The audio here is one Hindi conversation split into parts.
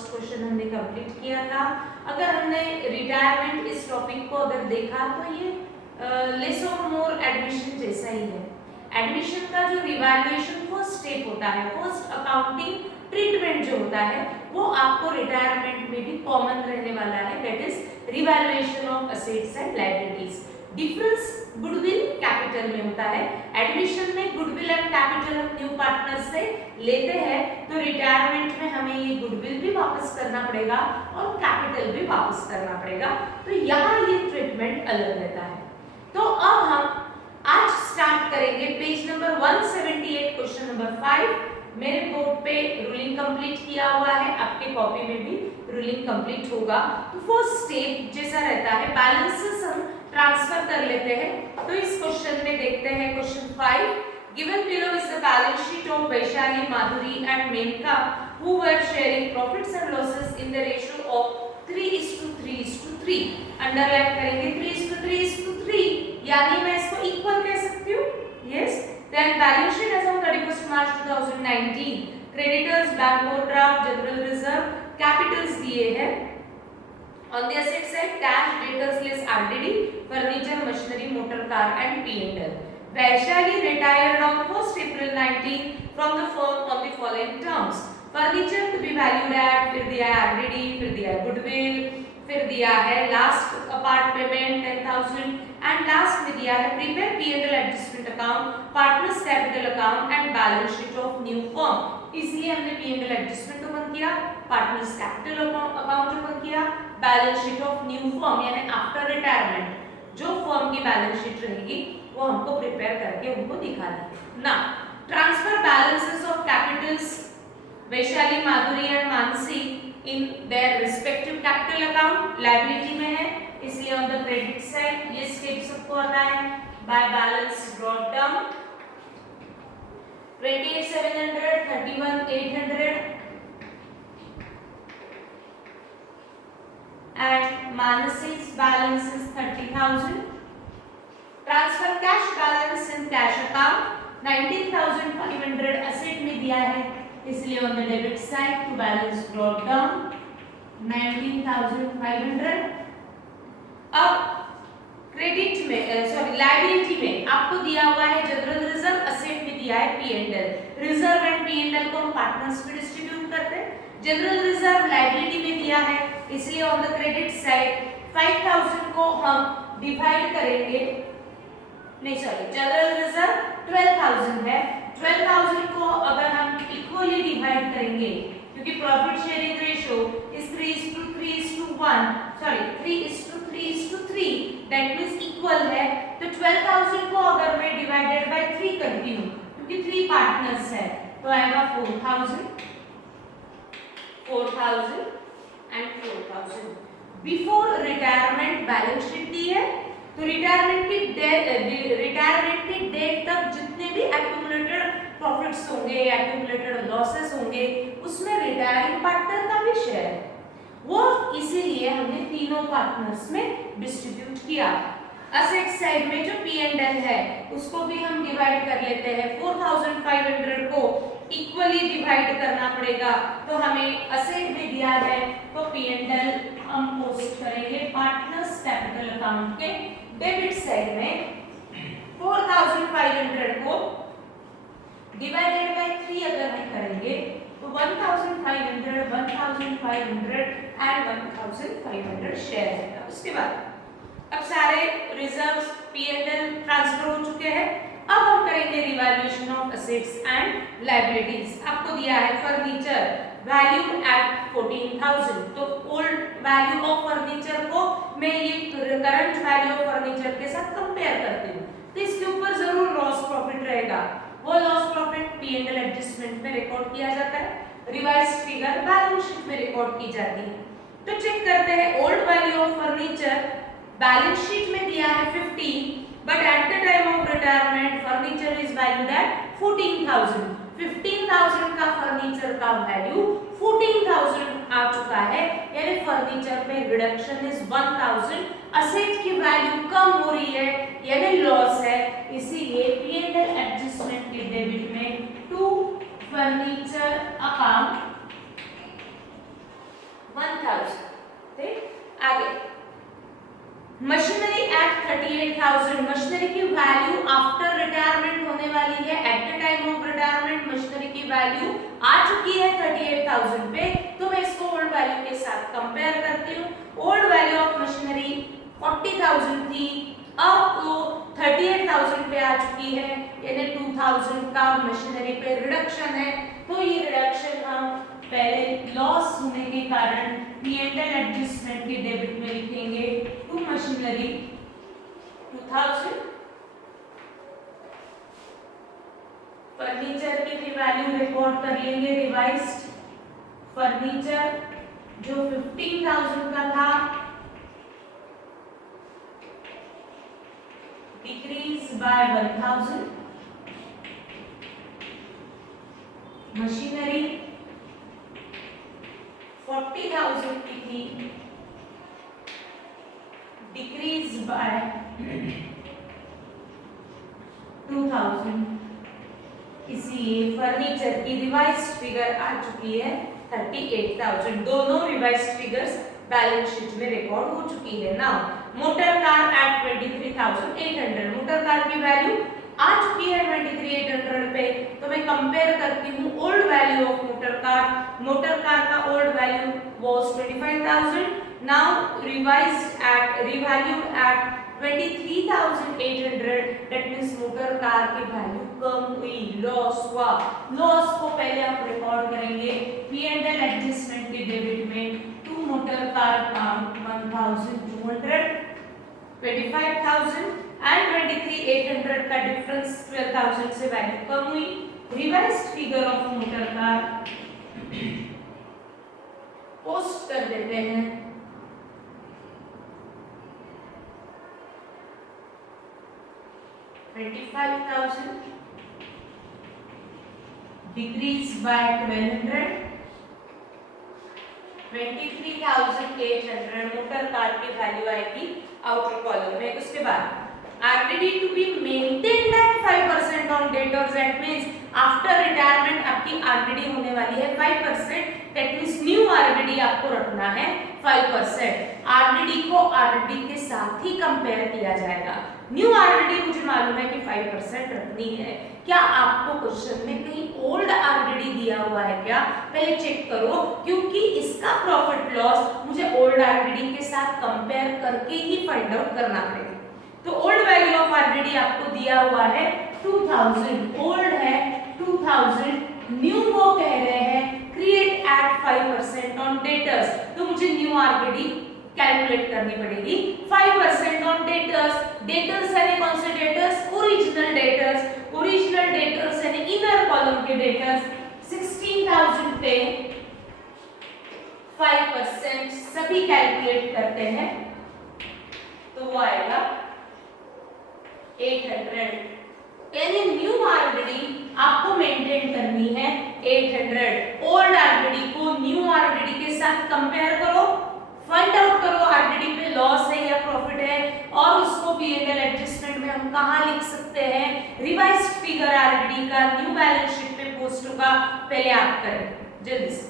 फर्स्ट क्वेश्चन हमने कंप्लीट किया था। अगर हमने रिटायरमेंट इस टॉपिक को अगर देखा तो ये लेस और मोर एडमिशन जैसा ही है। एडमिशन का जो रिवैल्यूएशन फर्स्ट स्टेप होता है, फर्स्ट अकाउंटिंग ट्रीटमेंट जो होता है, वो आपको रिटायरमेंट में भी कॉमन रहने वाला है, that is revaluation of assets and liabilities. Difference goodwill capital में होता है। एडमिशन में गुडविल एंड कैपिटल हम न्यू पार्टनर से लेते हैं, तो रिटायरमेंट में हमें ये गुडविल भी वापस करना पड़ेगा और कैपिटल भी वापस करना पड़ेगा, तो यहाँ ये ट्रीटमेंट अलग रहता है। तो अब हम आज स्टार्ट करेंगे पेज नंबर 178 क्वेश्चन नंबर 5। मेरे बोर्ड पे रूलिंग कंप्लीट किया हुआ है, आपके कॉपी में भी रूलिंग कंप्लीट होगा। तो फर्स्ट स्टेप जैसा रहता है, बैलेंसेस हम ट्रांसफर कर लेते हैं। तो इस क्वेश्चन में देखते हैं question 5। Given below is the balance sheet of Vaishali, Madhuri and Menka who were sharing profits and losses in the ratio of 3:3:3। Underline करेंगे 3:3:3, यानी मैं इसको इक्वल कह सकती हूँ। Yes, then balance sheet as on 31 March 2019, creditors, bank overdraft, general reserve, capitals दिए हैं। On the asset side, cash, debtors less RDD, furniture, machinery, motor car and P&L. Vaishali retired on 1st April 19 from the firm on the following terms. Furniture to be valued at, फिर दिया है RDD, फिर दिया है goodwill, फिर दिया है last part payment 10,000 and last में दिया है prepare P&L adjustment account, partners capital account and balance sheet of new firm. इसलिए हमने P&L adjustment ओपन किया, partners capital account ओपन किया, balance sheet of new firm यानी आफ्टर रिटायरमेंट जो फर्म की बैलेंस शीट रहेगी वो हमको प्रिपेयर करके उनको दिखा दी ना। Transfer balances of Capitals Vaishali, Madhuri and Mansi in their respective capital account, liability में है इसलिए ऑन द क्रेडिट साइड ये स्टेप सबको आता है। By balance brought down 28,700, 31,800 and Manasi's balance is 30,000. Transfer cash balance in cash account 19,500 asset में दिया है इसलिए on the debit side to balance brought down 19,500। अब क्रेडिट में लायबिलिटी में आपको दिया हुआ है जनरल रिजर्व, असेट में दिया है P&L। रिजर्व एंड P&L को हम पार्टनर्स में डिस्ट्रीब्यूट करते हैं। जनरल रिजर्व लायबिलिटी में दिया है इसलिए ऑन द क्रेडिट साइड 5,000 को हम डिवाइड करेंगे, नहीं सॉरी जनरल रिजर्व 12,000 है, 12,000 को अगर हम इक्वली डिवाइड करेंगे क्योंकि profit sharing ratio is 3:3:1, sorry 3:3:3, that means equal है। तो 12,000 को अगर मैं डिवाइडेड बाय 3 करती हूँ क्योंकि 3 पार्टनर्स है तो आएगा 4,000 and 4,000। Before retirement balance sheet दी है तो रिटायरमेंट की डेट तक जितने भी एक्यूमुलेटेड प्रॉफिट्स होंगे, एक्यूमुलेटेड लॉसेस होंगे, उसमें रिटायरिंग पार्टनर का भी शेयर है, वो इसीलिए हमने तीनों पार्टनर्स में डिस्ट्रीब्यूट किया। असेट साइड में जो P&L है उसको भी हम डिवाइड कर लेते हैं। 4,500 को इक्वली डिवाइड करना पड़ेगा, तो हमें असेट में दिया है तो P&L हम पोस्ट करेंगे पार्टनर्स कैपिटल अकाउंट के डेबिट साइड में। 4,500 को डिवाइडेड बाय 3 अगर हम करेंगे तो 1,500, 1,500 एंड 1,500 शेयर है। उसके बाद अब सारे रिजर्व्स P&L ट्रांसफर हो चुके हैं। अब हम करेंगे revaluation of assets and liabilities. आपको दिया है फर्नीचर वैल्यू एट 14,000, तो ओल्ड वैल्यू ऑफ फर्नीचर को मैं ये करंट वैल्यू ऑफ फर्नीचर के साथ कंपेयर करती हूँ, तो इसके ऊपर जरूर लॉस प्रॉफिट रहेगा। वो लॉस प्रॉफिट P&L एडजस्टमेंट में रिकॉर्ड किया जाता है, रिवाइज्ड फिगर बैलेंस शीट में रिकॉर्ड की जाती है। तो चेक करते हैं old value of furniture balance sheet में दिया है 15, but at the time of retirement furniture is valued at 14,000। 15,000 का फर्नीचर का वैल्यू 14,000 आ चुका है, यानी फर्नीचर में रिडक्शन इज 1,000। असेट की वैल्यू कम हो रही है यानी लॉस है, इसीलिए P&L एडजस्टमेंट के डेबिट में टू फर्नीचर अकाउंट 1000। ठीक, आगे मशीनरी एट 38,000। मशीनरी की वैल्यू आफ्टर रिटायरमेंट होने वाली है। At the time of retirement machinery की वैल्यू आ चुकी है 38,000 पे, तो मैं इसको ओल्ड वैल्यू के साथ कंपेयर करती हूँ। ओल्ड वैल्यू ऑफ मशीनरी 40,000 थी, अब वो 38,000 पे आ चुकी है, यानी 2,000 का मशीनरी पे रिडक्शन है। तो ये रिडक्शन हम पहले लॉस होने के कारण P&L एडजस्टमेंट के डेबिट में लिखेंगे। To machinery 2000। फर्नीचर की भी वैल्यू रिकॉर्ड कर लेंगे रिवाइज्ड। फर्नीचर जो 15,000 का था डिक्रीज बाय 1,000। मशीनरी 40,000 की थी, डिक्रीज बाय 2,000। इसलिए फर्नीचर की रिवाइज्ड फिगर आ चुकी है 38,000। दोनों रिवाइज्ड फिगर्स बैलेंस शीट में रिकॉर्ड हो चुकी है। Now motor car at 23,800। Motor car की वैल्यू आ चुकी है 23,800 पे, तो मैं कंपेयर करती हूँ old value of motor car. Motor car का old value was 25,000, now revised at revalued at 23,800। That means motor car की वैल्यू कम हुई, लॉस हुआ। लॉस को पहले आप रिकॉर्ड करेंगे P&L एडजस्टमेंट के डेबिट में। टू मोटर कार काउंट 1,200, 25,000 एंड 23,800 का डिफरेंस 12,000 से वैल्यू कम हुई। Revised figure of motor car post कर देते हैं। $25,000 decrease by 1,200, 23,800 मोटर कार की वैल्यू आएगी आउटर कॉलम में। उसके बाद RDD to be maintained at 5% on debtors, that means after retirement आपकी RDD होने वाली है 5%, that means new RDD आपको रखना है 5%। RDD को RDD के साथ ही कंपेयर किया जाएगा। न्यू RDD मुझे मालूम है कि 5% रखनी है। क्या आपको क्वेश्चन में कहीं ओल्ड RDD दिया हुआ है क्या? पहले चेक करो, क्योंकि इसका प्रॉफिट लॉस मुझे ओल्ड RDD के साथ कंपेयर करके ही फाइंड आउट करना पड़ेगा। तो ओल्ड वैल्यू ऑफ RDD आपको दिया हुआ है 2,000, ओल्ड है 2,000, न्यू वो कह रहे हैं क्रिएट एट 5% ऑन डेटर्स। तो मुझे न्यू RDD कैलकुलेट करनी पड़ेगी 5% ऑन डेटर्स। डेटर्स यानी कौन से debtors? Original debtors. Original debtors यानी इनर कॉलम के डेटर्स। 16,000 पे 5% सभी कैलकुलेट करते हैं तो वो आएगा 800। यानी न्यू RDD आपको मेंटेन करनी है 800। ओल्ड RDD को न्यू RDD के साथ कंपेयर करो, फाइंड आउट करो RDD पे लॉस है या प्रॉफिट है, और उसको P&L एडजस्टमेंट में हम कहां लिख सकते हैं? रिवाइज्ड फिगर RDD का न्यू बैलेंस शीट पे पोस्ट होगा। पहले आप करें जल्दी से।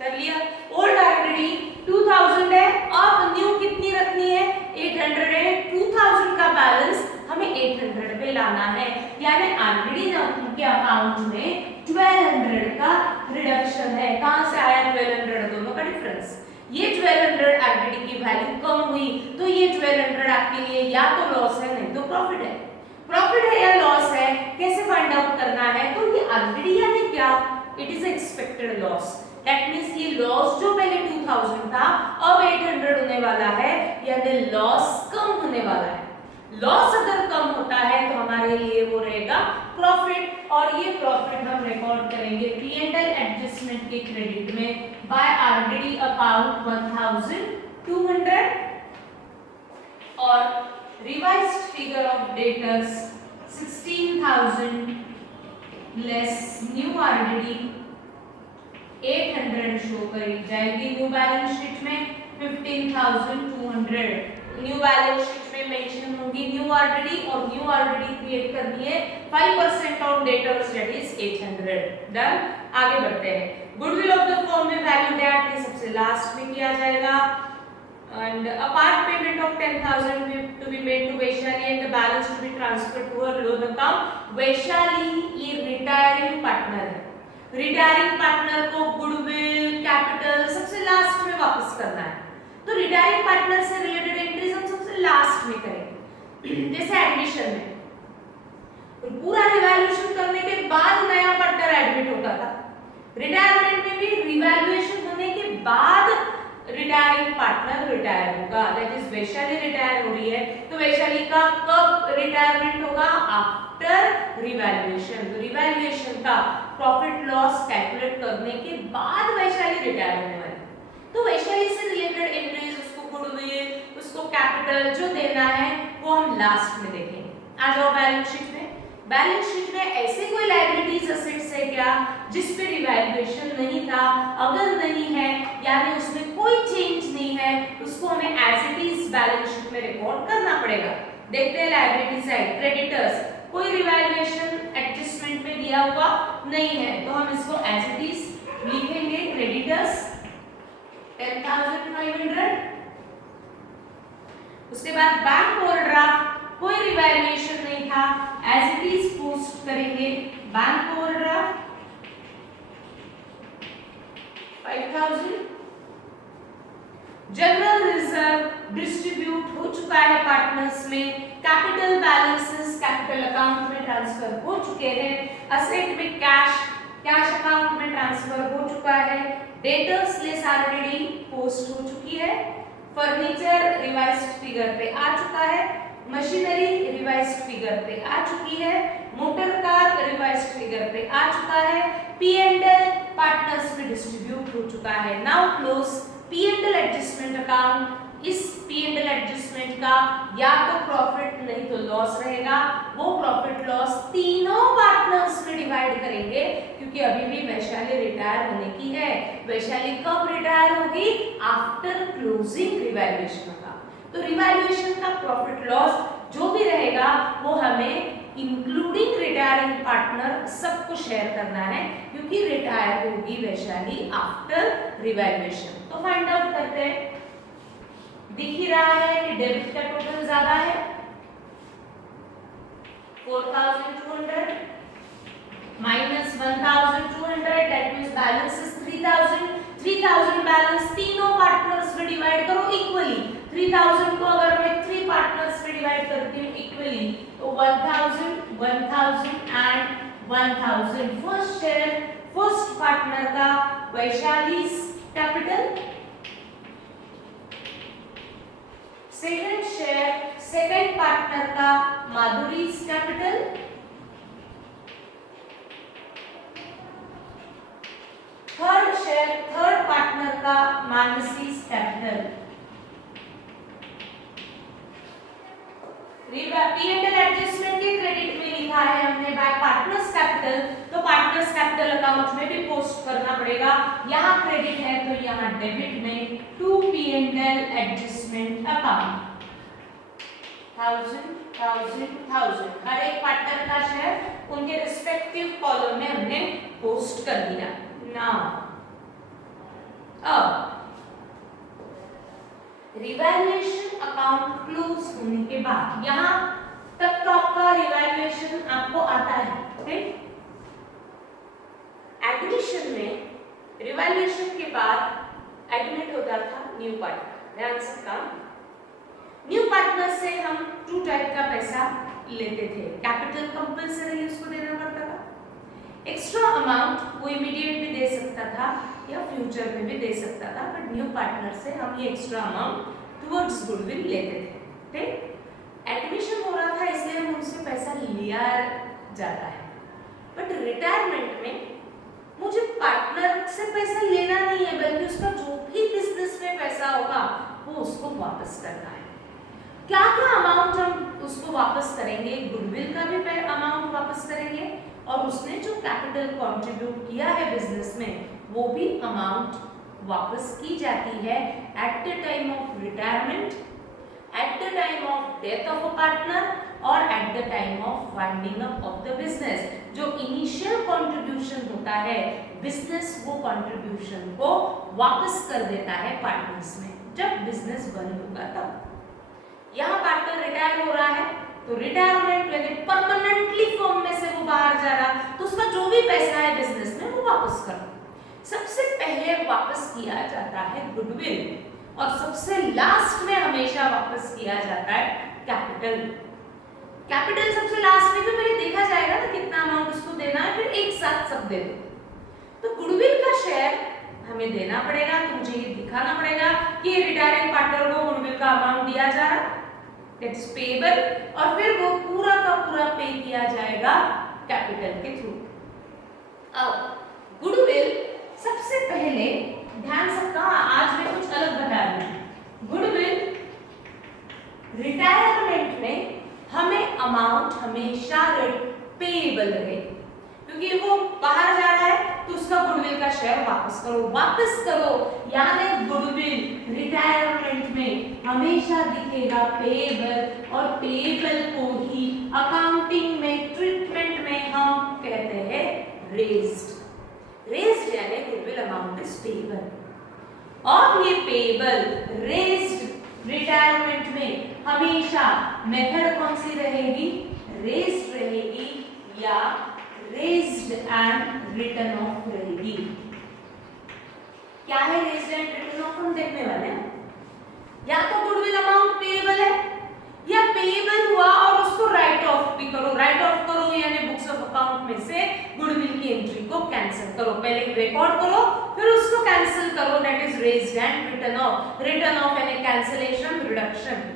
कर लिया। ओल्ड RDD 2,000 है, अब न्यू कितनी रखनी है? 800 है। 2,000 का बैलेंस हमें 800 पे लाना है, यानी RDD के अकाउंट में 1200 का रिडक्शन है। कहां से आया 1200? दोनों का डिफरेंस। ये 1200 RDD की वैल्यू कम हुई, तो ये 1200 आपके लिए या तो लॉस है नहीं तो प्रॉफिट है। प्रॉफिट है या लॉस है कैसे फाइंड आउट करना है? तो ये RDD यानी क्या? It is expected loss. That means ये लॉस जो पहले 2000 था अब 800 होने वाला है, यानी लॉस कम होने वाला है। लॉस अगर कम होता है तो हमारे लिए वो रहेगा प्रॉफिट, और ये प्रॉफिट हम रिकॉर्ड करेंगे P&L एडजस्टमेंट के क्रेडिट में बाय RDD अकाउंट 1,200 और revised figure of debtors 16,000 less new RDD 800 show करी जाएगी न्यू बैलेंस शीट में 15,200। न्यू बैलेंस शीट में मेंशन होंगी न्यू आरडीडी, और न्यू आरडीडी क्रिएट करनी है 5% on debtors that is 800। Done. आगे बढ़ते हैं। गुडविल ऑफ द फर्म में वैल्यू दैट ये सबसे लास्ट में किया जाएगा। And a part payment of 10,000 to be made to Vaishali and the balance to be transferred to her loan account. Vaishali ये retiring partner है। Retiring partner को goodwill, capital सबसे लास्ट में वापस करना है। तो retiring partner से related entries हम सबसे लास्ट में करेंगे। जैसे एडमिशन में पूरा रिवैल्यूएशन करने के बाद नया पार्टनर एडमिट होता था, रिटायरमेंट में भी रिवैल्यूएशन होने के बाद रिटायरिंग पार्टनर रिटायर होगा। दैट इज वैशाली रिटायर हो रही है, तो वैशाली का कब रिटायरमेंट होगा? After revaluation. तो रिवैल्यूएशन का प्रॉफिट लॉस कैलकुलेट करने के बाद वैशाली रिटायर होने वाली। तो वैशाली से रिलेटेड एंट्रीज, उसको गुडविल, उसको कैपिटल जो देना है वो हम लास्ट में देखेंगे। आ जाओ बैलेंस शीट में। बैलेंस शीट में ऐसे कोई लायबिलिटीज असेट्स है क्या जिस पे रिवैल्यूएशन नहीं था? अगर नहीं है यानी उसमें कोई चेंज नहीं है, उसको हमें as it is balance sheet में रिकॉर्ड करना पड़ेगा। देखते हैं लायबिलिटी साइड। क्रेडिटर्स कोई रिवैल्यूएशन एडजस्टमेंट में दिया हुआ नहीं है, तो हम इसको एज इट इज लिखेंगे। क्रेडिटर्स 10,500। उसके बाद बैंक ओवरड्राफ्ट कोई रिवैल्यूएशन नहीं था, एज इट इज पोस्ट करेंगे। Bank overdraft 5,000। General reserve distribute हो चुका है पार्टनर्स में। कैपिटल बैलेंसेस कैपिटल अकाउंट में ट्रांसफर हो चुके हैं। असेट में कैश अकाउंट में ट्रांसफर हो चुका है। डेटर्स लेस आरडीडी पोस्ट हो चुकी है। फर्नीचर रिवाइज्ड फिगर पे आ चुका है। मशीनरी रिवाइज्ड फिगर पे आ चुकी है। मोटर कार रिवाइज्ड फिगर पे आ चुका है। P&L पार्टनर्स में डिस्ट्रीब्यूट हो चुका है। Now close P&L adjustment account. इस P&L एडजस्टमेंट का या तो प्रॉफिट नहीं तो लॉस रहेगा। वो प्रॉफिट लॉस तीनों पार्टनर्स में डिवाइड करेंगे, क्योंकि अभी भी वैशाली रिटायर होने की है। वैशाली कब रिटायर होगी? आफ्टर क्लोजिंग रिवैल्यूएशन का। तो रिवैल्यूएशन का प्रॉफिट लॉस जो भी रहेगा वो हमें इंक्लूडिंग रिटायरिंग पार्टनर सबको शेयर करना है, क्योंकि रिटायर होगी वैशाली आफ्टर रिवैल्यूएशन। तो फाइंड आउट करते हैं। दिख ही रहा है कि डेबिट का टोटल ज्यादा है 4,200 minus 1,200, that means balance is 3,000। 3,000 balance तीनों पार्टनर्स में डिवाइड करो इक्वली। 3,000 को अगर मैं 3 पार्टनर्स में डिवाइड करती हूँ इक्वली, तो 1,000, 1,000 and 1,000। First share first partner का Vaishali capital. Second share second partner का Madhuri capital. Third share third partner का मानसी कैपिटल। P&L एडजस्टमेंट के क्रेडिट में लिखा है हमने बाय पार्टनर्स कैपिटल, तो पार्टनर्स कैपिटल अकाउंट में भी पोस्ट करना पड़ेगा। यहाँ क्रेडिट है तो यहाँ डेबिट में टू P&L एडजस्टमेंट अकाउंट 1,000 हर एक पार्टनर का शेयर उनके रिस्पेक्टिव कॉलम में हमने पोस्ट कर दिया। नाउ अब रिवैल्यूएशन अकाउंट क्लोज होने के बाद यहाँ तक तो आपका रिवैल्यूएशन आपको आता है, ठीक? एडमिशन में रिवैल्यूएशन के बाद एडमिट होता था न्यू पार्टनर। ध्यान से काम, न्यू पार्टनर से हम 2 टाइप का पैसा लेते थे। कैपिटल कंपल्सरी उसको देना पड़ता था, एक्स्ट्रा अमाउंट वो इमीडिएट भी दे सकता था या फ्यूचर में भी दे सकता था, बट न्यू पार्टनर से हम ये एक्स्ट्रा अमाउंट टुवर्ड्स गुडविल लेते थे, ठीक? एडमिशन हो रहा था इसलिए हम उनसे पैसा लिया जाता है, बट रिटायरमेंट में मुझे पार्टनर से पैसा लेना नहीं है, बल्कि उसका जो भी बिजनेस में पैसा होगा वो उसको वापस करना है। क्या क्या अमाउंट हम उसको वापस करेंगे? गुडविल का भी अमाउंट वापस करेंगे और उसने जो कैपिटल कंट्रीब्यूट किया है बिजनेस में वो भी अमाउंट वापस की जाती है at the time of retirement, at death of a partner और at the time of winding up of the business. जो इनिशियल कंट्रीब्यूशन होता है बिजनेस वो कंट्रीब्यूशन को वापस कर देता है पार्टनर्स में जब बिजनेस बंद होगा तब। यहाँ पार्टनर रिटायर हो रहा है तो रिटायरमेंट लेके परमानेंटली फर्म में से वो बाहर जा रहा तो उसका जो भी पैसा है बिजनेस में वो वापस करो। सबसे पहले वापस किया जाता है गुडविल और सबसे लास्ट में हमेशा वापस किया जाता है कैपिटल। कैपिटल सबसे लास्ट में भी पहले देखा जाएगा ना कितना अमाउंट उसको देना है, फिर एक साथ सब दे दो। तो गुडविल का शेयर हमें देना पड़ेगा, तो मुझे ये दिखाना पड़ेगा कि रिटायरिंग पार्टनर को गुडविल का अमाउंट दिया जा रहा है, दैट्स पेएबल, और फिर वो पूरा का पूरा पे किया जाएगा कैपिटल के थ्रू। अब गुडविल सबसे पहले ध्यान सबका, आज मैं कुछ अलग बता रही हूँ। गुडविल रिटायरमेंट में हमें अमाउंट हमेशा पेएबल रहे, क्योंकि वो बाहर जा रहा है तो उसका गुडविल का शेयर वापस करो, यानी गुडविल रिटायरमेंट में हमेशा दिखेगा पेएबल, और पेएबल को ही अकाउंटिंग में ट्रीटमेंट में हम कहते हैं रेज्ड यानी गुडविल अमाउंट इज पेएबल। और ये पेएबल रेज्ड रिटायरमेंट में हमेशा मेथड कौन सी रहेगी, रेज्ड रहेगी या रेज्ड एंड रिटन ऑफ रहेगी। क्या है रेज्ड एंड रिटन ऑफ हम देखने वाले हैं। या तो गुडविल अमाउंट पेएबल है या पेएबल हुआ और उसको राइट ऑफ भी करो। राइट ऑफ करो यानी बुक्स ऑफ अकाउंट में से गुडविल की एंट्री को कैंसिल करो, पहले रिकॉर्ड करो फिर उसको कैंसिल करो, that is raised and written off. Written off यानी कैंसिलेशन, रिडक्शन।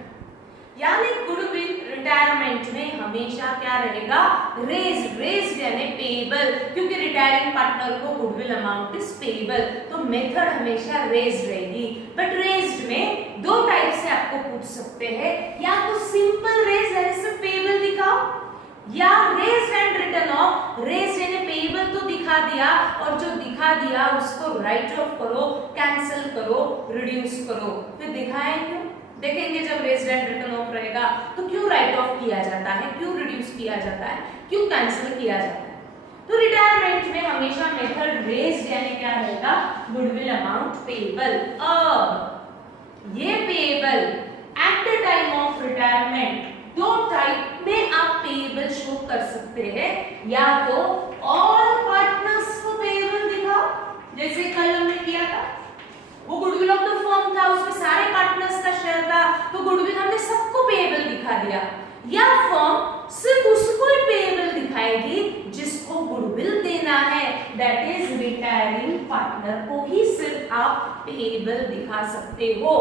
यानी गुडविल रिटायरमेंट में हमेशा क्या रहेगा, रेज्ड यानी पेएबल, क्योंकि रिटायरिंग पार्टनर को गुडविल अमाउंट इज पेएबल, तो मेथड हमेशा रेज्ड रहेगी। बट रेज्ड में दो टाइप से आपको पूछ सकते हैं, या तो सिंपल रेज्ड यानी सिर्फ पेएबल दिखाओ, या raised and written off. Raised यानी पेएबल तो दिखा दिया और जो दिखा दिया उसको राइट ऑफ करो, कैंसिल करो, रिड्यूस करो। फिर दिखाएं क्यों, देखेंगे जब रेज्ड एंड रिटन ऑफ रहेगा तो क्यों राइट ऑफ किया जाता है, क्यों रिड्यूस किया जाता है, क्यों कैंसिल किया जाता है। तो रिटायरमेंट में हमेशा मेथड रेज्ड यानी क्या रहेगा, गुडविल अमाउंट पेएबल। अब ये payable eight the time of retirement दो टाइप में आप पेएबल शो कर सकते हैं, या तो ऑल पार्टनर्स को पेएबल दिखाओ, जैसे कल हमने किया था, वो गुडविल ऑफ द फर्म था, उसमें सारे पार्टनर्स का शेयर था, तो गुडविल हमने सबको पेएबल दिखा दिया। या फर्म सिर्फ उसको ही पेएबल दिखाएगी जिसको गुडविल देना है, दैट इज रिटायरिंग पार्टनर को ही सिर्फ आप पेएबल दिखा सकते हो।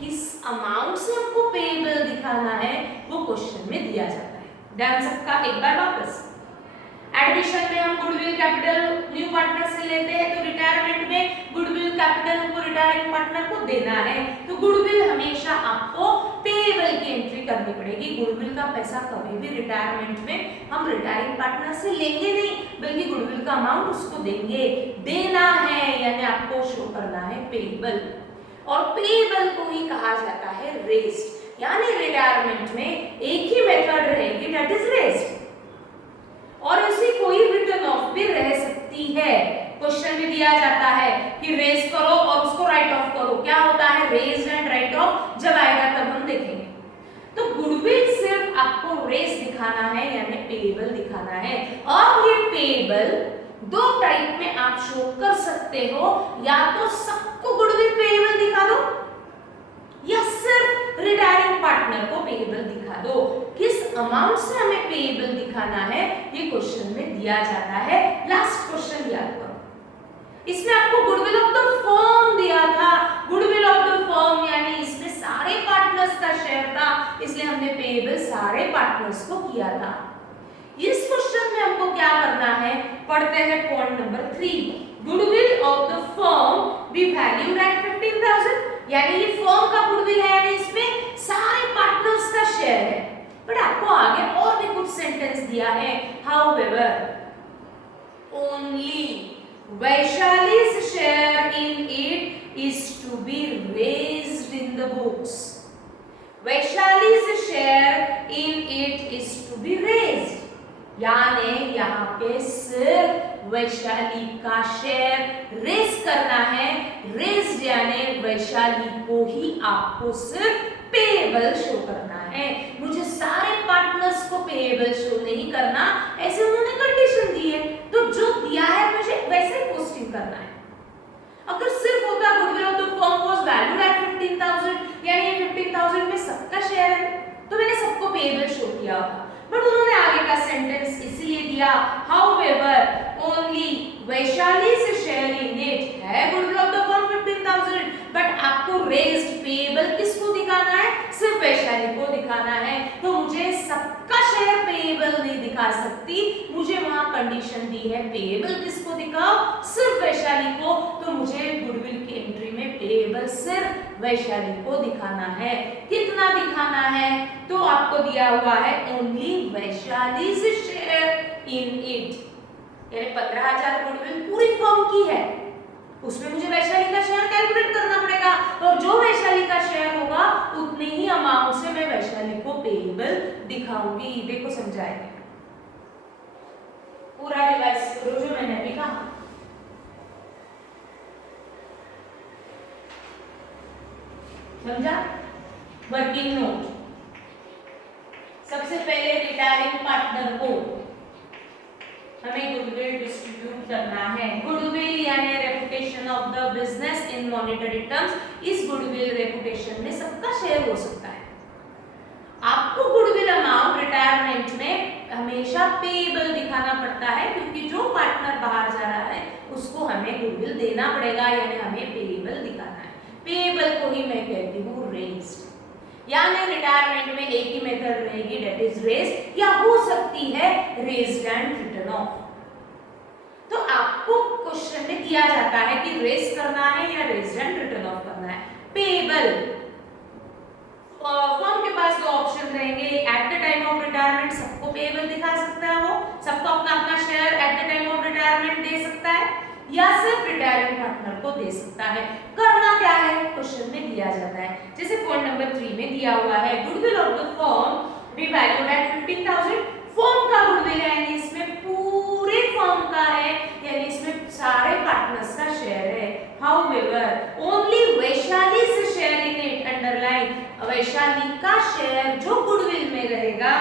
किस अमाउंट से हमको पेएबल दिखाना है वो क्वेश्चन में दिया जाता है। ध्यान सबका एक बार वापस, एडमिशन में हम गुडविल कैपिटल न्यू पार्टनर से लेते हैं, तो रिटायरमेंट में गुडविल कैपिटल हमको रिटायरिंग पार्टनर को देना है, तो गुडविल हमेशा आपको पेएबल की एंट्री करनी पड़ेगी। गुडविल का पैसा कभी भी रिटायरमेंट में हम रिटायरिंग पार्टनर से लेंगे नहीं, बल्कि गुडविल का अमाउंट उसको देंगे, देना है यानी आपको शो करना है पेएबल। और पेएबल को ही कहा जाता है रेज्ड, यानी रिटायरमेंट में एक ही मेथड रहेगी, दैट इज रेज्ड, और इसी कोई रिटर्न ऑफ भी रह सकती है। क्वेश्चन में दिया जाता है कि रेज करो और उसको राइट ऑफ करो, क्या होता है रेज एंड राइट ऑफ, जब आएगा तब हम देखेंगे। तो गुडविल सिर्फ आपको रेज दिखाना है यानी पेएबल दिखाना है, और ये पेएबल दो टाइप में आप शो कर सकते हो, या तो सबको गुडविल पेएबल दिखा दो या सिर्फ रिटायरिंग पार्टनर को पेएबल दिखा दो। किस अमाउंट से हमें पेएबल दिखाना है ये क्वेश्चन में दिया जाता है। लास्ट क्वेश्चन याद करो, इसमें आपको गुडविल ऑफ द फर्म दिया था, गुडविल ऑफ द फर्म यानी इसमें सारे पार्टनर्स का शेयर था, इसलिए हमने पेएबल सारे पार्टनर्स को किया था। इस क्वेश्चन में हमको क्या करना है, पढ़ते हैं point number 3, goodwill of the firm be valued at 15,000, यानी ये फर्म का गुडविल है यानी इसमें सारे पार्टनर्स का शेयर है। बट आपको आगे और भी कुछ सेंटेंस दिया है, however only Vaishali's share in it is to be raised in the books. Vaishali's share in it is to be raised, यानी यहाँ पे सिर्फ वैशाली का शेयर रेज करना है। रेज्ड यानी वैशाली को ही आपको सिर्फ पेएबल शो करना है, मुझे सारे पार्टनर्स को पेएबल शो नहीं करना, ऐसे उन्होंने कंडीशन दी है, तो जो दिया है मुझे वैसे ही पोस्टिंग करना है। अगर सिर्फ होता goodwill of the firm was valued at 15,000, यानी 15,000 में सबका शेयर है, तो मैंने सबको पेएबल शो किया होता, बट उन्होंने आगे का सेंटेंस इसलिए दिया however only Vaishali's share in it है goodwill of the firm 15,000, but आपको रेज्ड पेएबल किसको दिखाना है? सिर्फ वैशाली को दिखाना है, तो मुझे सबका शेयर पेएबल नहीं दिखा सकती, मुझे वहां कंडीशन दी है पेएबल किसको दिखाओ? सिर्फ वैशाली को, तो मुझे गुडविल की एंट्री में पेएबल सिर्फ वैशाली को दिखाना है। कितना दिखाना है? तो आपको दिया हुआ है only Vaishali's share in it, यानी 15,000 गुडविल पूरी फर्म की है, उसमें मुझे वैशाली का शेयर कैलकुलेट करना पड़ेगा, और जो वैशाली का शेयर होगा उतने ही अमाउंट से मैं वैशाली को पेएबल दिखाऊंगी। देखो समझाएंगे, पूरा रिवाइज करो जो मैंने अभी कहा। समझा? वर्किंग नोट, सबसे पहले रिटायरिंग पार्टनर को हमें गुडविल डिस्ट्रीब्यूट करना है। गुडविल यानी reputation of the business in monetary terms, इस गुडविल रेपुटेशन में सबका शेयर हो सकता है। आपको गुडविल अमाउंट रिटायरमेंट में हमेशा पेएबल दिखाना पड़ता है, क्योंकि जो पार्टनर बाहर जा रहा है उसको हमें गुडविल देना पड़ेगा, यानी हमें पेएबल दिखाना है। पेएबल को ही मैं कहती हूँ रेज्ड, यानी रिटायरमेंट में एक ही मेथड रहेगी, दैट इज रेज्ड, या हो सकती है रेज्ड एंड रिटन ऑफ। तो आपको क्वेश्चन में दिया जाता है कि रेज करना है या रेज्ड एंड रिटन ऑफ करना है। पेएबल फर्म के पास दो ऑप्शन रहेंगे, at the time of retirement सबको पेएबल दिखा सकता है, वो सबको अपना अपना share at the time of retirement दे सकता है, या सिर्फ रिटायरिंग पार्टनर को दे सकता है। करना क्या है? क्वेश्चन में दिया जाता है, जैसे पॉइंट नंबर 3 में दिया हुआ है goodwill of the firm be valued at 15,000, firm का गुडविल है, यानी इसमें पूरे फर्म का है, यानी इसमें सारे पार्टनर्स का शेयर है। However only Vaishali's share in it, underline, Vaishali का शेयर जो गुडविल में रहेगा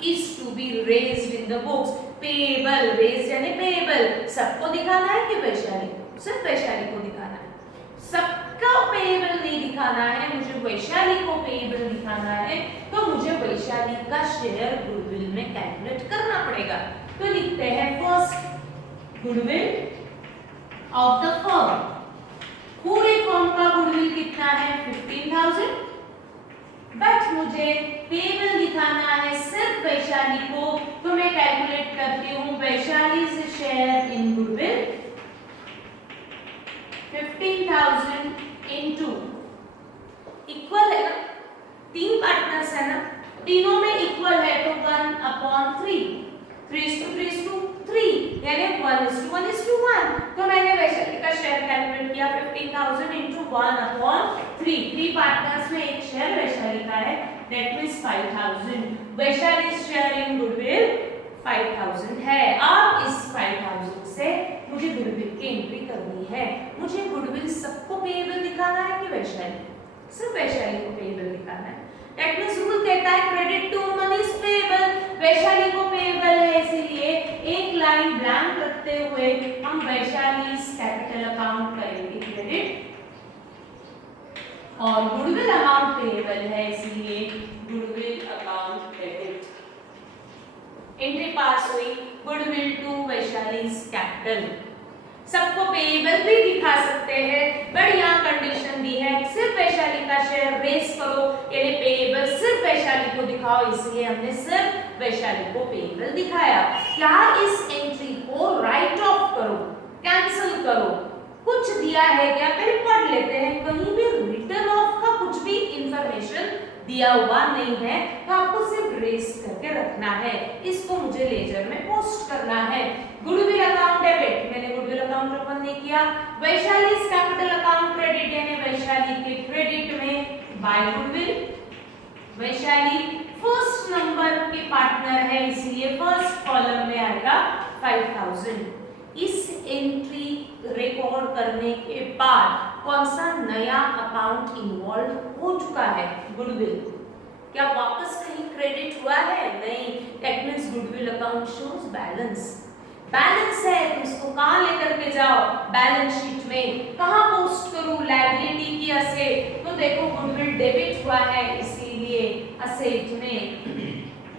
is to be raised in the books, payable, raised यानी पेएबल, सबको दिखाना है कि वैशाली को? सिर्फ वैशाली को दिखाना है, सबका पेएबल नहीं दिखाना है, मुझे वैशाली को पेएबल दिखाना है, तो मुझे वैशाली का शेयर गुडविल में कैलकुलेट करना पड़ेगा। तो लिखते हैं first goodwill of the firm, पूरे फर्म का गुडविल कितना है? 15,000, बट मुझे पेएबल दिखाना है सिर्फ वैशाली को, तो मैं कैलकुलेट करती हूँ Vaishali's share in goodwill 15,000 into, equal है ना, तीन पार्टनर्स है ना, तीनों में इक्वल है, तो 1/3, 3:3, यानी 1:1:1, तो मैंने वैशाली का शेयर कैलकुलेट किया 15,000 इनटू 1/3, 3 पार्टनर्स में एक शेयर वैशाली का है, that means 5,000। Vaishali share in goodwill 5,000 है। अब इस 5,000 से मुझे गुडविल की एंट्री करनी है। मुझे गुडविल सबको पेएबल दिखाना है कि वैशाली? सिर्फ वैशाली को पेएबल दिखाना है। दैट मींस रूल कहता है credit to money is payable, Vaishali को पेएबल है, इसीलिए एक लाइन ब्लैंक रखते हुए हम वैशाली कैपिटल अकाउंट करेंगे क्रेडिट, और गुडविल अमाउंट पेएबल है, इसलिए गुडविल अकाउंट क्रेडिट। एंट्री पास हुई गुडविल टू वैशाली कैपिटल। सबको पेएबल भी दिखा सकते हैं, बट यहाँ कंडीशन दी है सिर्फ वैशाली का शेयर रेज करो, यानी पेएबल सिर्फ वैशाली को दिखाओ, इसलिए हमने सिर्फ वैशाली को पेएबल दिखाया। क्या इस एंट्री को राइट ऑफ करो, कैंसिल करो? कुछ दिया है क्या? पहले पढ़ लेते हैं, कहीं भी रिटर्न ऑफ का कुछ भी इंफॉर्मेशन दिया हुआ नहीं है, तो आपको सिर्फ रेज करके रखना है, इसको मुझे लेजर में पोस्ट करना है। गुडविल अकाउंट डेबिट, मैंने गुडविल अकाउंट ओपन नहीं किया। वैशाली कैपिटल अकाउंट क्रेडिट, यानी वैशाली के क्रेडिट में by goodwill Vaishali first number के पार्टनर है, इसलिए फर्स्ट कॉलम में आएगा 5000। इस एंट्री रिकॉर्ड करने के बाद कौन सा नया अकाउंट इन्वॉल्व हो चुका है? गुडविल। क्या वापस कहीं क्रेडिट हुआ है? नहीं। That means goodwill account shows balance. Balance है तो इसको कहां लेकर के जाओ? बैलेंस शीट में। कहां पोस्ट करूं? लायबिलिटी की असेट। तो देखो गुडविल डेबिट हुआ है, इसीलिए असेट में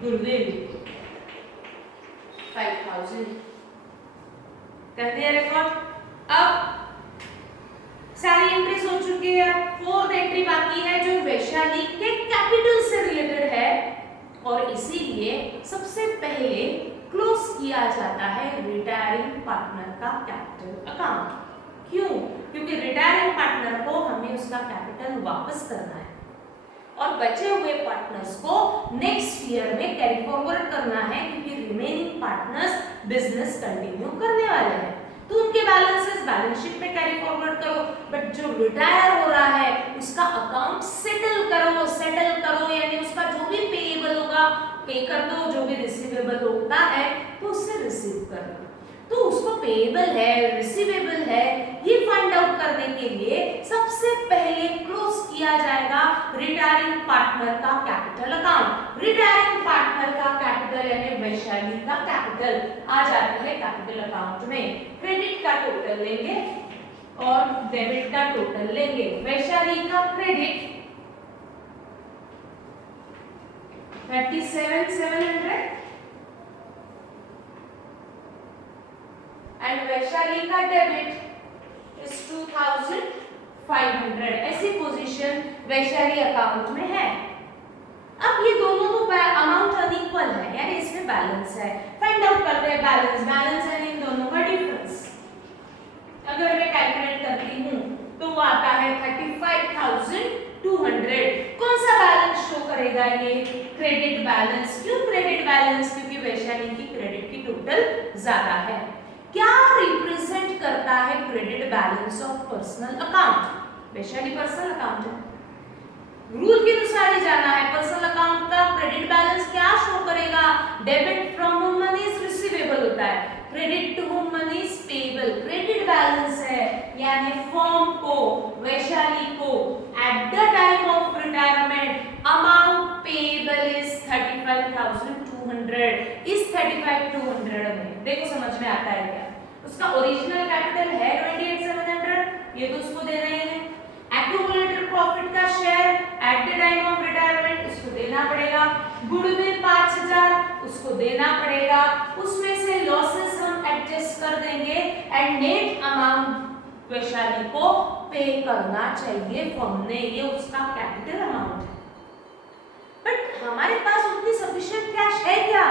गुडविल 5000 कर दिया रिकॉर्ड। अब सारी एंट्रीज हो चुकी है, फोर्थ एंट्री बाकी है जो वैशाली के कैपिटल से रिलेटेड है और इसीलिए सबसे पहले क्लोज किया जाता है रिटायरिंग पार्टनर का कैपिटल अकाउंट। क्यों? क्योंकि रिटायरिंग पार्टनर को हमें उसका कैपिटल वापस करना है और बचे हुए पार्टनर्स को नेक्स्ट ईयर में कैरी फॉरवर्ड करना है, क्योंकि रिमेनिंग पार्टनर्स बिजनेस कंटिन्यू करने वाले हैं। तो उनके बैलेंसेस बैलेंस शीट में कैरी फॉरवर्ड करो, बट जो रिटायर हो रहा है उसका अकाउंट सेटल करो, यानी उसका जो भी पेएबल होगा पे कर दो, जो भी रिसीवेबल होता है तो उससे रिसीव कर लो। तो उसको पेएबल है, रिसीवेबल है, ये फाइंड आउट करने के लिए सबसे पहले क्लोज किया जाएगा रिटायरिंग पार्टनर का कैपिटल अकाउंट। रिटायरिंग पार्टनर का कैपिटल यानी वैशाली का कैपिटल आ जाता है कैपिटल अकाउंट में। क्रेडिट का टोटल लेंगे और डेबिट का टोटल लेंगे। वैशाली का क्रेडिट 37,700 एंड वैशाली का डेबिट इज 2,500। ऐसी पोजीशन वैशाली अकाउंट में है। अब ये दोनों तो अमाउंट अनइक्वल है, यानी इसमें बैलेंस है। फाइंड आउट करते हैं बैलेंस है इन दोनों का डिफरेंस। अगर मैं कैलकुलेट करती हूँ तो वो आता है 35,200। कौन सा बैलेंस शो करेगा ये? Credit balance. क्यों क्रेडिट बैलेंस? क्योंकि वैशाली की क्रेडिट की टोटल ज्यादा है। क्या रिप्रेजेंट करता है credit balance of personal account? Vaishali personal account है, रूल के अनुसार ही जाना है। पर्सनल अकाउंट का क्रेडिट बैलेंस क्या शो करेगा? Debit from whom money is receivable होता है, credit to whom money is payable. Credit balance है यानी फर्म को, वैशाली को at the time of retirement amount payable is 35,200। इस 35,200 में देखो समझ में आता है क्या? उसका ओरिजिनल कैपिटल है 28,700, ये तो उसको दे रहे हैं। एक्यूमुलेटेड प्रॉफिट का share at the time of retirement उसको देना पड़ेगा। गुडविल 5,000 उसको देना पड़ेगा। उसमें से लॉसेस हम एडजस्ट कर देंगे एंड नेट अमाउंट वैशाली को पे करना चाहिए फर्म ने, ये उसका कैपिटल अमाउंट है। बट हमारे पास उतनी सफिशिएंट कैश है क्या?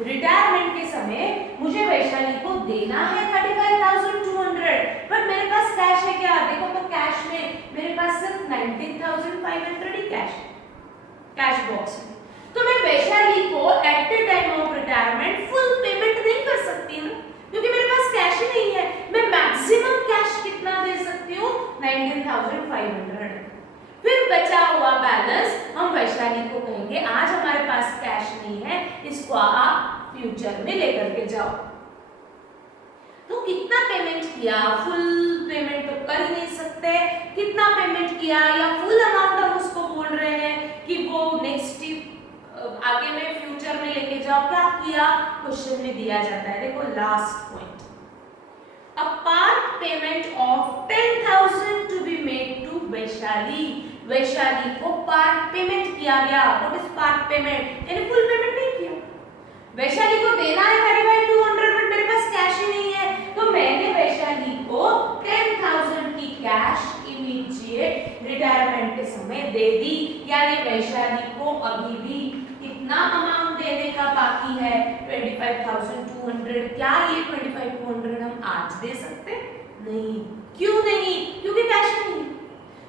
रिटायरमेंट के समय मुझे वैशाली को देना है 35,200, बट मेरे पास कैश है क्या? देखो तो कैश में मेरे पास सिर्फ 19,500 ही कैश है कैश बॉक्स में। तो मैं वैशाली को at the time of retirement full payment नहीं कर सकती ना, क्योंकि मेरे पास कैश ही नहीं है। मैं मैक्सिमम कैश कितना दे सकती हूँ? 19,500। फिर बचा हुआ बैलेंस हम वैशाली को कहेंगे आज हमारे पास कैश नहीं है, इसको आप फ्यूचर में लेकर के जाओ। तो कितना पेमेंट किया? फुल पेमेंट तो कर ही नहीं सकते। कितना पेमेंट किया या फुल अमाउंट हम उसको बोल रहे हैं कि वो नेक्स्ट आगे में फ्यूचर में लेके जाओ। क्या किया? क्वेश्चन में दिया जाता है, देखो last point, a part payment of 10,000 to be made to Vaishali. Vaishali को पार्ट पेमेंट किया गया। What is part payment? यानी फुल पेमेंट नहीं किया। वैशाली को देना है 35,200, बट मेरे पास कैश ही नहीं है, तो मैंने वैशाली को 10,000 की कैश इमीडिएट रिटायरमेंट के समय दे दी। यानी वैशाली को अभी भी कितना अमाउंट देने का बाकी है? 25,200। क्या ये 25,200 हम आज दे सकते? नहीं। क्यों नहीं? क्योंकि कैश नहीं।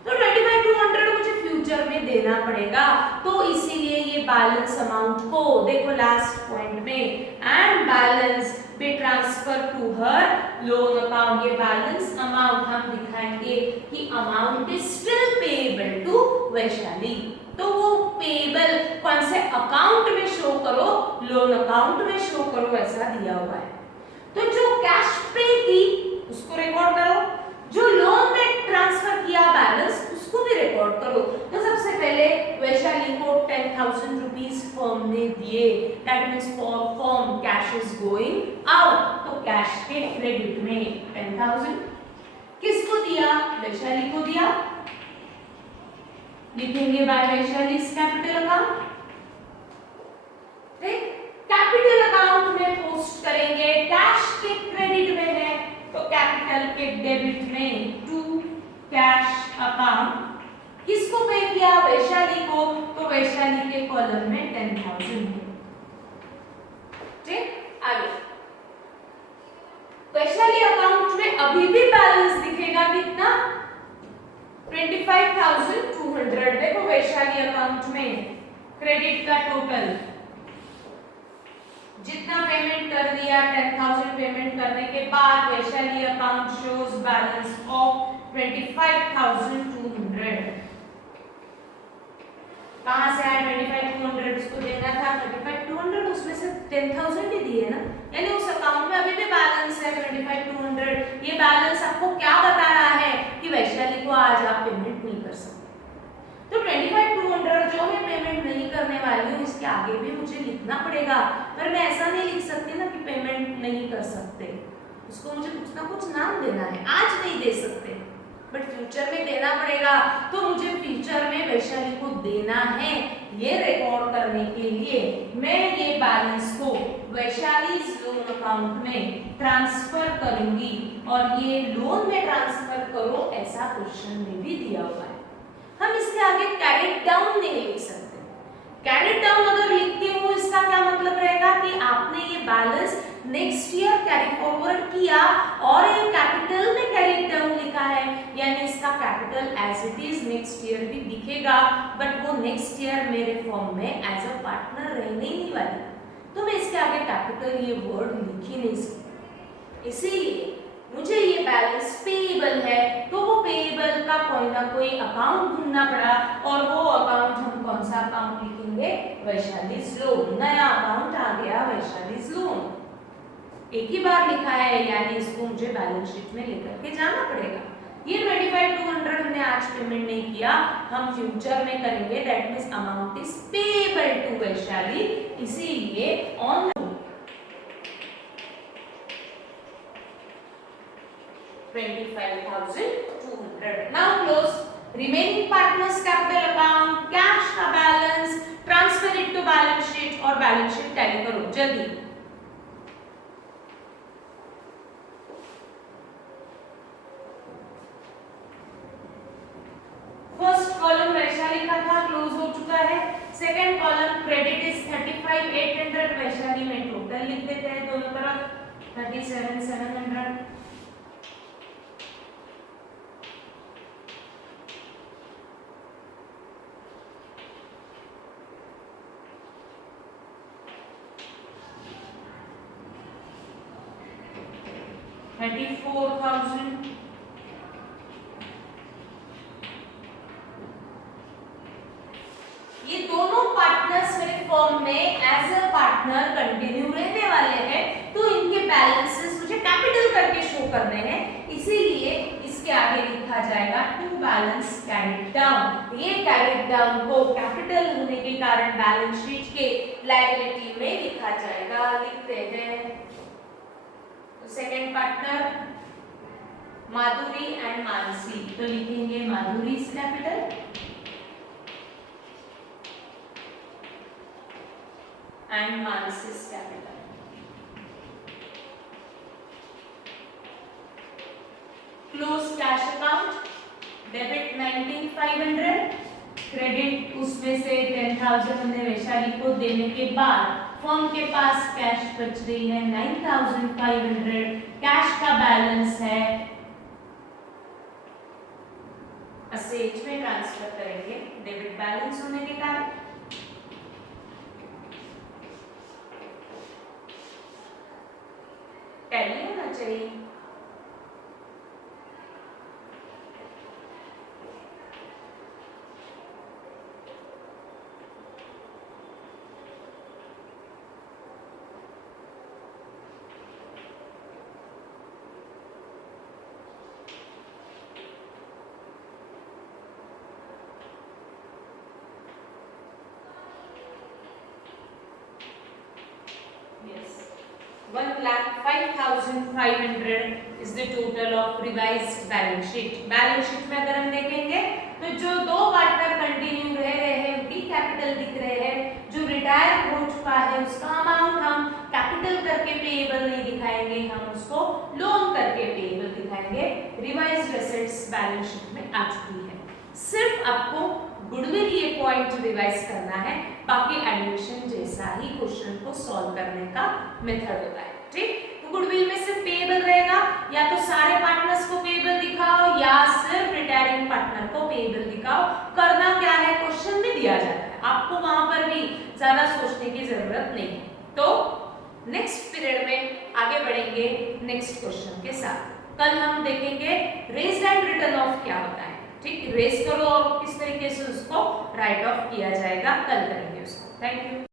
तो 25,200 मुझे फ्यूचर में देना पड़ेगा। तो इसीलिए ये बैलेंस अमाउंट को देखो लास्ट पॉइंट में, and balance be transfer to her loan account. ये बैलेंस अमाउंट हम दिखाएंगे कि amount is still payable to Vaishali. तो वो पेएबल कौन से अकाउंट में शो करो, लोन अकाउंट में शो करो, ऐसा दिया हुआ है। तो जो कैश पे की उसको रिकॉर्ड करो, जो लोन में ट्रांसफर किया बैलेंस उसको भी रिकॉर्ड करो। तो सबसे पहले वैशाली को 10,000 रुपीस फर्म ने दिए, that means for firm cash is going out, तो कैश के क्रेडिट में 10,000 किसको दिया, वैशाली को दिया, लिखेंगे बाय वैशाली कैपिटल अकाउंट। ठीक, कैपिटल अकाउंट में पोस्ट करेंगे, कैश के क्रेडिट में है तो कैपिटल के डेबिट में टू कैश अकाउंट, किसको पे किया, वैशाली को, तो वैशाली के कॉलम में 10,000 है। ठीक, आगे वैशाली अकाउंट में अभी भी बैलेंस दिखेगा कितना, 25,200। देखो वैशाली अकाउंट में क्रेडिट का टोटल जितना पेमेंट कर दिया, 10,000 पेमेंट करने के बाद Vaishali account shows balance of 25,200। कहां से आया 25,200, उसको देना था 25,200, उसमें से 10,000 ही दिए ना, यानी उस अकाउंट में अभी भी बैलेंस है 25,200। ये बैलेंस आपको क्या बता रहा है कि वैशाली को आज आप पेमेंट नहीं कर सकते। तो 25,200 जो मैं पेमेंट नहीं करने वाली हूँ, इसके आगे भी मुझे लिखना पड़ेगा, पर मैं ऐसा नहीं लिख सकती ना कि पेमेंट नहीं कर सकते, उसको मुझे कुछ ना कुछ नाम देना है। आज नहीं दे सकते बट फ्यूचर में देना पड़ेगा, तो मुझे फ्यूचर में वैशाली को देना है। ये रिकॉर्ड करने के लिए मैं ये बैलेंस को वैशाली लोन अकाउंट में ट्रांसफर करूंगी, और ये लोन में ट्रांसफर करो ऐसा क्वेश्चन में भी दिया हुआ है। हम इसके आगे कैरिड डाउन नहीं लिख सकते। कैरिड डाउन अगर लिखती हूँ इसका क्या मतलब रहेगा कि आपने ये balance next year carry forward किया और ये कैपिटल में कैरिड डाउन लिखा है, यानी इसका capital as it is next year भी दिखेगा, बट वो नेक्स्ट ईयर मेरे फॉर्म में एज अ पार्टनर रहने ही नहीं वाली, तो मैं इसके आगे कैपिटल ये वर्ड लिख ही नहीं सकती। इसीलिए मुझे ये बैलेंस पेएबल है, तो वो पेएबल का कोई ना कोई अकाउंट ढूंढना पड़ा, और वो अकाउंट हम कौन सा अकाउंट लिखेंगे, वैशाली लोन। नया अकाउंट आ गया वैशाली लोन, एक ही बार लिखा है, यानी इसको मुझे बैलेंस शीट में लेकर के जाना पड़ेगा। ये 25,200 हमने आज पेमेंट नहीं किया, हम फ्यूचर में करेंगे, that means amount is payable to Vaishali, इसीलिए on 25,200. Now close. Remaining partners capital account, cash का balance, transfer it to balance sheet और balance sheet tally करो जल्दी। फर्स्ट कॉलम वैशाली का था, क्लोज हो चुका है। Second column credit is 35,800, Vaishali में टोटल लिख देते हैं दोनों तरफ 37,700। $34,000। ये दोनों पार्टनर्स मेरे फर्म में एज अ पार्टनर कंटिन्यू रहने वाले हैं, तो इनके बैलेंसेस मुझे कैपिटल करके शो करने हैं, इसीलिए इसके आगे लिखा जाएगा टू बैलेंस कैरिड डाउन। ये कैरिड डाउन को कैपिटल होने के कारण बैलेंस शीट के लायबिलिटी में लिखा जाएगा। लिखते हैं second partner Madhuri and Mansi, तो लिखेंगे Madhuri capital and Mansi capital. Close cash account, debit 19,500, credit उसमें से 10,000 हमने वैशाली को देने के बाद फर्म के पास कैश बच रही है 9,500, कैश का बैलेंस है असेट में ट्रांसफर करेंगे डेबिट बैलेंस होने के कारण। टैली होना चाहिए। 1,05,500 is the total of revised balance sheet. Balance sheet में अगर हम देखेंगे तो जो दो पार्टनर कंटिन्यू रह रहे हैं उनकी कैपिटल दिख रहे हैं, जो रिटायर हो चुका है उसका अमाउंट हम कैपिटल करके पेएबल नहीं दिखाएंगे, हम उसको लोन करके पेएबल दिखाएंगे। रिवाइज्ड एसेट्स बैलेंस शीट में आ चुकी है। सिर्फ आपको गुडविल ये पॉइंट रिवाइज करना है, बाकी एडमिशन जैसा ही क्वेश्चन को सॉल्व करने का मेथड होता है। ठीक, तो गुडविल में सिर्फ पेएबल रहेगा, या तो सारे पार्टनर्स को पेएबल दिखाओ या सिर्फ रिटायरिंग पार्टनर को पेएबल दिखाओ। करना क्या है, क्वेश्चन में दिया जाता है, आपको वहां पर भी ज्यादा सोचने की जरूरत नहीं है। तो नेक्स्ट पीरियड में आगे बढ़ेंगे नेक्स्ट क्वेश्चन के साथ। कल हम देखेंगे रेज्ड एंड रिटर्न ऑफ क्या होता है। ठीक, रेज करो और किस तरीके से उसको राइट ऑफ किया जाएगा, कल करेंगे उसको। Thank you.